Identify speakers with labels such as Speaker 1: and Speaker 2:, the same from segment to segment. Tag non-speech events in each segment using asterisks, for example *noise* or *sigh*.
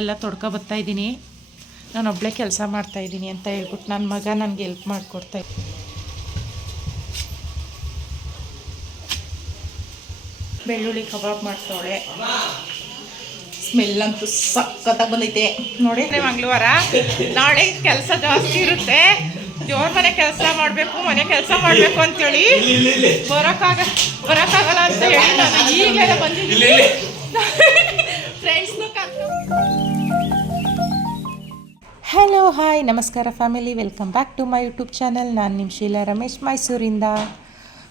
Speaker 1: ಎಲ್ಲ ತೊಡ್ಕೊ ಬರ್ತಾ ಇದ್ದೀನಿ. ನಾನು ಒಬ್ಳೆ ಕೆಲಸ ಮಾಡ್ತಾ ಇದ್ದೀನಿ ಅಂತ ಹೇಳ್ಬಿಟ್ಟು ನನ್ನ ಮಗ ನನಗೆ ಹೆಲ್ಪ್ ಮಾಡಿಕೊಡ್ತಾ ಇದ್ದೀನಿ ಬೆಳ್ಳುಳ್ಳಿ ಕಬಾಬ್ ಮಾಡ್ತಾವಳೆ. ಸ್ಮೆಲ್ ಅಂತೂ ಸಖತ್ತಾಗಿ ಬಂದೈತೆ. ನೋಡಿ ಮಂಗಳವಾರ. ನಾಳೆ ಕೆಲಸ ಜಾಸ್ತಿ ಇರುತ್ತೆ. ಜೋರ್ ಮನೆ ಕೆಲಸ ಮಾಡಬೇಕು ಮನೆ ಕೆಲಸ ಮಾಡಬೇಕು ಅಂತೇಳಿ. ಬರೋಕ್ಕಾಗ ಬರೋಕ್ಕಾಗಲ್ಲ ಅಂತ ಹೇಳಿ ನಾನು ಈಗಲೇ ಬಂದಿದ್ದೀನಿ. ಫ್ರೆಂಡ್ಸ್ನು *laughs* ಹಲೋ ಹಾಯ್ ನಮಸ್ಕಾರ family welcome back to my YouTube channel ನಾನು ನಿಮ್ಮ ಶೀಲಾ ರಮೇಶ್, ಮೈಸೂರಿಂದ.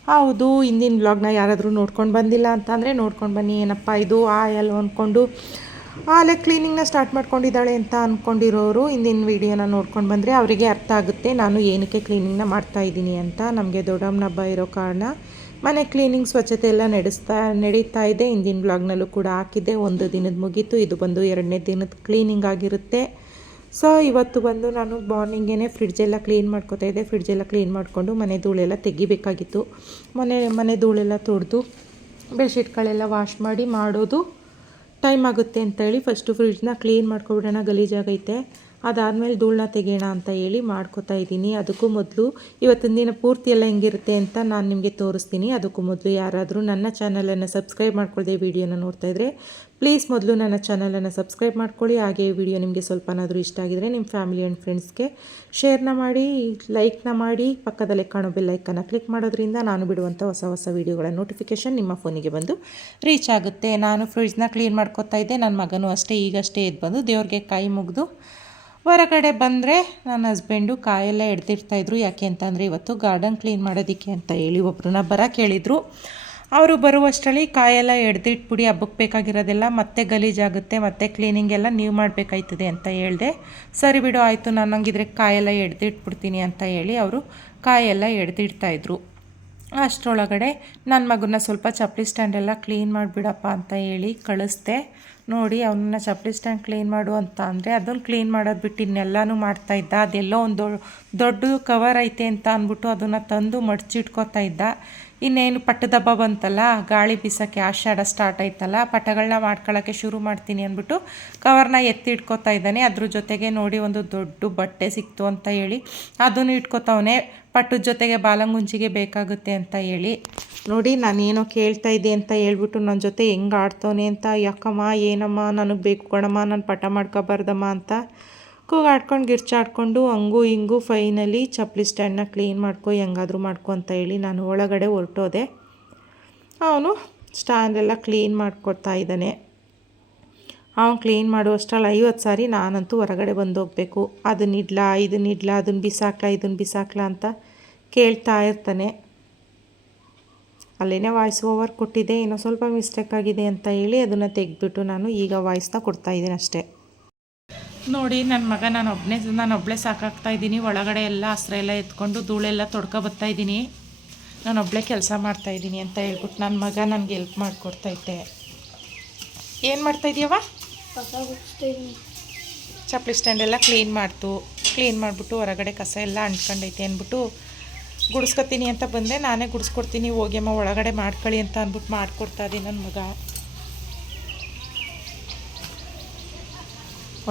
Speaker 1: ಹೌದು, ಇಂದಿನ ಬ್ಲಾಗ್ನ ಯಾರಾದರೂ ನೋಡ್ಕೊಂಡು ಬಂದಿಲ್ಲ ಅಂತಂದರೆ ನೋಡ್ಕೊಂಡು ಬನ್ನಿ, ಏನಪ್ಪ ಇದು? ಆಯಲ್ ಅಂದ್ಕೊಂಡು ಆಲೆ ಕ್ಲೀನಿಂಗ್ನ ಸ್ಟಾರ್ಟ್ ಮಾಡ್ಕೊಂಡಿದ್ದಾಳೆ ಅಂತ ಅಂದ್ಕೊಂಡಿರೋರು ಇಂದಿನ ವೀಡಿಯೋನ ನೋಡ್ಕೊಂಡು ಬಂದರೆ ಅವರಿಗೆ ಅರ್ಥ ಆಗುತ್ತೆ, ನಾನು ಏನಕ್ಕೆ ಕ್ಲೀನಿಂಗ್ನ ಮಾಡ್ತಾ ಇದ್ದೀನಿ ಅಂತ. ನಮಗೆ ದೊಡ್ಡಮ್ಮನ ಹಬ್ಬ ಇರೋ ಕಾರಣ ಮನೆ ಕ್ಲೀನಿಂಗ್ ಸ್ವಚ್ಛತೆ ಎಲ್ಲ ನಡೆಸ್ತಾ, ನಡೀತಾ ಇದೆ. ಹಿಂದಿನ ಬ್ಲಾಗ್ನಲ್ಲೂ ಕೂಡ ಹಾಕಿದೆ ಒಂದು ದಿನದ ಮುಗೀತು, ಇದು ಬಂದು ಎರಡನೇ ದಿನದ ಕ್ಲೀನಿಂಗ್ ಆಗಿರುತ್ತೆ. ಸೊ, ಇವತ್ತು ಬಂದು ನಾನು ಮಾರ್ನಿಂಗೇ ಫ್ರಿಡ್ಜೆಲ್ಲ ಕ್ಲೀನ್ ಮಾಡ್ಕೋತಾ ಇದ್ದೆ. ಫ್ರಿಡ್ಜೆಲ್ಲ ಕ್ಲೀನ್ ಮಾಡಿಕೊಂಡು ಮನೆ ಧೂಳೆಲ್ಲ ತೆಗಿಬೇಕಾಗಿತ್ತು. ಮನೆ ಮನೆ ಧೂಳೆಲ್ಲ ತೊಡೆದು ಬೆಡ್ಶೀಟ್ಗಳೆಲ್ಲ ವಾಶ್ ಮಾಡಿ ಮಾಡೋದು ಟೈಮ್ ಆಗುತ್ತೆ ಅಂತೇಳಿ ಫಸ್ಟು ಫ್ರಿಡ್ಜ್ನ ಕ್ಲೀನ್ ಮಾಡ್ಕೊಬಿಡೋಣ ಗಲೀಜಾಗೈತೆ. ಅದಾದಮೇಲೆ ಧೂಳನ್ನ ತೆಗೆಯೋಣ ಅಂತ ಹೇಳಿ ಮಾಡ್ಕೊತಾ ಇದ್ದೀನಿ. ಅದಕ್ಕೂ ಮೊದಲು ಇವತ್ತಿನ ದಿನ ಪೂರ್ತಿ ಎಲ್ಲ ಹೆಂಗಿರುತ್ತೆ ಅಂತ ನಾನು ನಿಮಗೆ ತೋರಿಸ್ತೀನಿ. ಅದಕ್ಕೂ ಮೊದಲು ಯಾರಾದರೂ ನನ್ನ ಚಾನಲನ್ನು ಸಬ್ಸ್ಕ್ರೈಬ್ ಮಾಡ್ಕೊಳ್ಳದೆ ವೀಡಿಯೋನ ನೋಡ್ತಾ ಇದ್ದರೆ ಪ್ಲೀಸ್ ಮೊದಲು ನನ್ನ ಚಾನಲನ್ನು ಸಬ್ಸ್ಕ್ರೈಬ್ ಮಾಡ್ಕೊಳ್ಳಿ. ಹಾಗೆ ವಿಡಿಯೋ ನಿಮಗೆ ಸ್ವಲ್ಪನಾದರೂ ಇಷ್ಟ ಆಗಿದರೆ ನಿಮ್ಮ ಫ್ಯಾಮಿಲಿ ಆ್ಯಂಡ್ ಫ್ರೆಂಡ್ಸ್ಗೆ ಶೇರ್ನ ಮಾಡಿ ಲೈಕ್ನ ಮಾಡಿ. ಪಕ್ಕದಲ್ಲೇ ಕಾಣೋ ಬೆಲ್ ಐಕನ್ನ ಕ್ಲಿಕ್ ಮಾಡೋದ್ರಿಂದ ನಾನು ಬಿಡುವಂಥ ಹೊಸ ಹೊಸ ವೀಡಿಯೋಗಳ ನೋಟಿಫಿಕೇಷನ್ ನಿಮ್ಮ ಫೋನಿಗೆ ಬಂದು ರೀಚ್ ಆಗುತ್ತೆ. ನಾನು ಫ್ರಿಡ್ಜ್ನ ಕ್ಲೀನ್ ಮಾಡ್ಕೊತಾ ಇದ್ದೆ. ನನ್ನ ಮಗನೂ ಅಷ್ಟೇ ಈಗಷ್ಟೇ ಎದ್ದು ಬಂದು ದೇವ್ರಿಗೆ ಕೈ ಮುಗಿದು ಹೊರಗಡೆ ಬಂದರೆ ನನ್ನ ಹಸ್ಬೆಂಡು ಕಾಯೆಲ್ಲ ಎಡ್ತಿರ್ತಾಯಿದ್ರು ಯಾಕೆ ಅಂತಂದರೆ ಇವತ್ತು ಗಾರ್ಡನ್ ಕ್ಲೀನ್ ಮಾಡೋದಕ್ಕೆ ಅಂತ ಹೇಳಿ ಒಬ್ಬರನ್ನ ಬರ ಕೇಳಿದರು. ಅವರು ಬರುವಷ್ಟರಲ್ಲಿ ಕಾಯೆಲ್ಲ ಎಡ್ದಿಟ್ಬಿಡಿ ಹಬ್ಬಕ್ಕೆ ಬೇಕಾಗಿರೋದೆಲ್ಲ ಮತ್ತೆ ಗಲೀಜಾಗುತ್ತೆ ಮತ್ತೆ ಕ್ಲೀನಿಂಗ್ ಎಲ್ಲ ನೀವು ಮಾಡಬೇಕಾಯ್ತದೆ ಅಂತ ಹೇಳಿದೆ. ಸರಿ ಬಿಡು, ಆಯಿತು ನಾನು ಹಂಗಿದ್ರೆ ಕಾಯೆಲ್ಲ ಎಡ್ದಿಟ್ಬಿಡ್ತೀನಿ ಅಂತ ಹೇಳಿ ಅವರು ಕಾಯೆಲ್ಲ ಎಡ್ದಿಡ್ತಾಯಿದ್ರು ಅಷ್ಟರೊಳಗಡೆ ನನ್ನ ಮಗನ ಸ್ವಲ್ಪ ಚಪ್ಪಲಿ ಸ್ಟ್ಯಾಂಡೆಲ್ಲ ಕ್ಲೀನ್ ಮಾಡಿಬಿಡಪ್ಪ ಅಂತ ಹೇಳಿ ಕಳಿಸ್ದೆ. ನೋಡಿ ಅವನ್ನ ಚಪ್ಪಲಿ ಸ್ಟ್ಯಾಂಡ್ ಕ್ಲೀನ್ ಮಾಡು ಅಂತ ಅಂದರೆ ಅದನ್ನು ಕ್ಲೀನ್ ಮಾಡೋದು ಬಿಟ್ಟು ಇನ್ನೆಲ್ಲನೂ ಮಾಡ್ತಾಯಿದ್ದ ಅದೆಲ್ಲೋ ಒಂದು ದೊಡ್ಡ ಕವರ್ ಐತೆ ಅಂತ ಅಂದ್ಬಿಟ್ಟು ಅದನ್ನು ತಂದು ಮಡಚಿಟ್ಕೋತಾ ಇದ್ದ. ಇನ್ನೇನು ಪಟ್ಟದಬ್ಬ ಬಂತಲ್ಲ, ಗಾಳಿ ಬೀಸೋಕ್ಕೆ ಆಷಾಢ ಸ್ಟಾರ್ಟ್ ಆಯ್ತಲ್ಲ ಪಟಗಳನ್ನ ಮಾಡ್ಕೊಳ್ಳೋಕ್ಕೆ ಶುರು ಮಾಡ್ತೀನಿ ಅಂದ್ಬಿಟ್ಟು ಕವರ್ನ ಎತ್ತಿ ಇಟ್ಕೋತಾ ಇದ್ದಾನೆ. ಅದ್ರ ಜೊತೆಗೆ ನೋಡಿ ಒಂದು ದೊಡ್ಡ ಬಟ್ಟೆ ಸಿಕ್ತು ಅಂತ ಹೇಳಿ. ಅದನ್ನು ಇಟ್ಕೋತಾವನೆ. ಪಟ್ಟದ ಜೊತೆಗೆ ಬಾಲಂಗುಂಜಿಗೆ ಬೇಕಾಗುತ್ತೆ ಅಂತ ಹೇಳಿ. ನೋಡಿ, ನಾನೇನೋ ಕೇಳ್ತಾ ಇದ್ದೆ ಅಂತ ಹೇಳ್ಬಿಟ್ಟು ನನ್ನ ಜೊತೆ ಹೆಂಗೆ ಆಡ್ತವನೆ ಅಂತ. ಯಾಕಮ್ಮ, ಏನಮ್ಮ, ನನಗೆ ಬೇಕು ಕಣಮ್ಮ, ನಾನು ಪಟ ಮಾಡ್ಕೋಬಾರ್ದಮ್ಮ ಅಂತ. ಕೂಗಾಡ್ಕೊಂಡು ಗಿರ್ಚಾಡ್ಕೊಂಡು ಹಂಗೂ ಹಿಂಗೂ ಫೈನಲಿ ಚಪ್ಪಲಿ ಸ್ಟ್ಯಾಂಡ್ನ ಕ್ಲೀನ್ ಮಾಡ್ಕೊ, ಹೆಂಗಾದರೂ ಮಾಡ್ಕೊ ಅಂತ ಹೇಳಿ ನಾನು ಒಳಗಡೆ ಹೊರಟೋದೆ. ಅವನು ಸ್ಟ್ಯಾಂಡೆಲ್ಲ ಕ್ಲೀನ್ ಮಾಡಿಕೊಡ್ತಾ ಇದ್ದಾನೆ. ಅವನು ಕ್ಲೀನ್ ಮಾಡುವಷ್ಟರಲ್ಲಿ, ಐವತ್ತು ಸಾರಿ ನಾನಂತೂ ಹೊರಗಡೆ ಬಂದು ಹೋಗಬೇಕು ಅದನ್ನ ಇಡ್ಲಾ ಇದನ್ನ ಇಡ್ಲಾ ಅದನ್ನ ಬಿಸಾಕ್ಲಾ ಇದನ್ನ ಬಿಸಾಕ್ಲಾ ಅಂತ ಕೇಳ್ತಾ ಇರ್ತಾನೆ. ಅಲ್ಲೇ ವಾಯ್ಸ್ ಓವರ್ ಕೊಟ್ಟಿದ್ದೆ ಏನೋ ಸ್ವಲ್ಪ ಮಿಸ್ಟೇಕ್ ಆಗಿದೆ ಅಂತ ಹೇಳಿ ಅದನ್ನು ತೆಗೆದ್ಬಿಟ್ಟು ನಾನು ಈಗ ವಾಯ್ಸ್ನ ಕೊಡ್ತಾ ಇದ್ದೀನಿ ಅಷ್ಟೇ ನೋಡಿ ನನ್ನ ಮಗ ನಾನು ಒಬ್ಬನೇ ನಾನು ಒಬ್ಬಳೇ ಸಾಕಾಗ್ತಾ ಇದ್ದೀನಿ. ಒಳಗಡೆ ಎಲ್ಲ ಹಸ್ರ ಎಲ್ಲ ಎತ್ಕೊಂಡು ಧೂಳೆಲ್ಲ ತೊಡ್ಕೊ ಬರ್ತಾ ಇದ್ದೀನಿ. ನಾನು ಒಬ್ಬಳೇ ಕೆಲಸ ಮಾಡ್ತಾ ಇದ್ದೀನಿ ಅಂತ ಹೇಳ್ಬಿಟ್ಟು ನನ್ನ ಮಗ ನನಗೆ ಹೆಲ್ಪ್ ಮಾಡಿಕೊಡ್ತೈತೆ ಏನು ಮಾಡ್ತಾ ಇದೀಯವ ಚಪ್ಪಲಿ ಸ್ಟ್ಯಾಂಡ್ ಎಲ್ಲ ಕ್ಲೀನ್ ಮಾಡ್ತು. ಕ್ಲೀನ್ ಮಾಡಿಬಿಟ್ಟು ಹೊರಗಡೆ ಕಸ ಎಲ್ಲ ಅಂಟ್ಕೊಂಡೈತೆ ಅಂದ್ಬಿಟ್ಟು ಗುಡಿಸ್ಕೊತೀನಿ ಅಂತ ಬಂದೆ. ನಾನೇ ಗುಡಿಸ್ಕೊಡ್ತೀನಿ ಹೋಗ್ಯಮ್ಮ ಒಳಗಡೆ ಮಾಡ್ಕೊಳ್ಳಿ ಅಂತ ಅಂದ್ಬಿಟ್ಟು ಮಾಡಿಕೊಡ್ತಾ ಇದ್ದೀನಿ ನನ್ನ ಮಗ.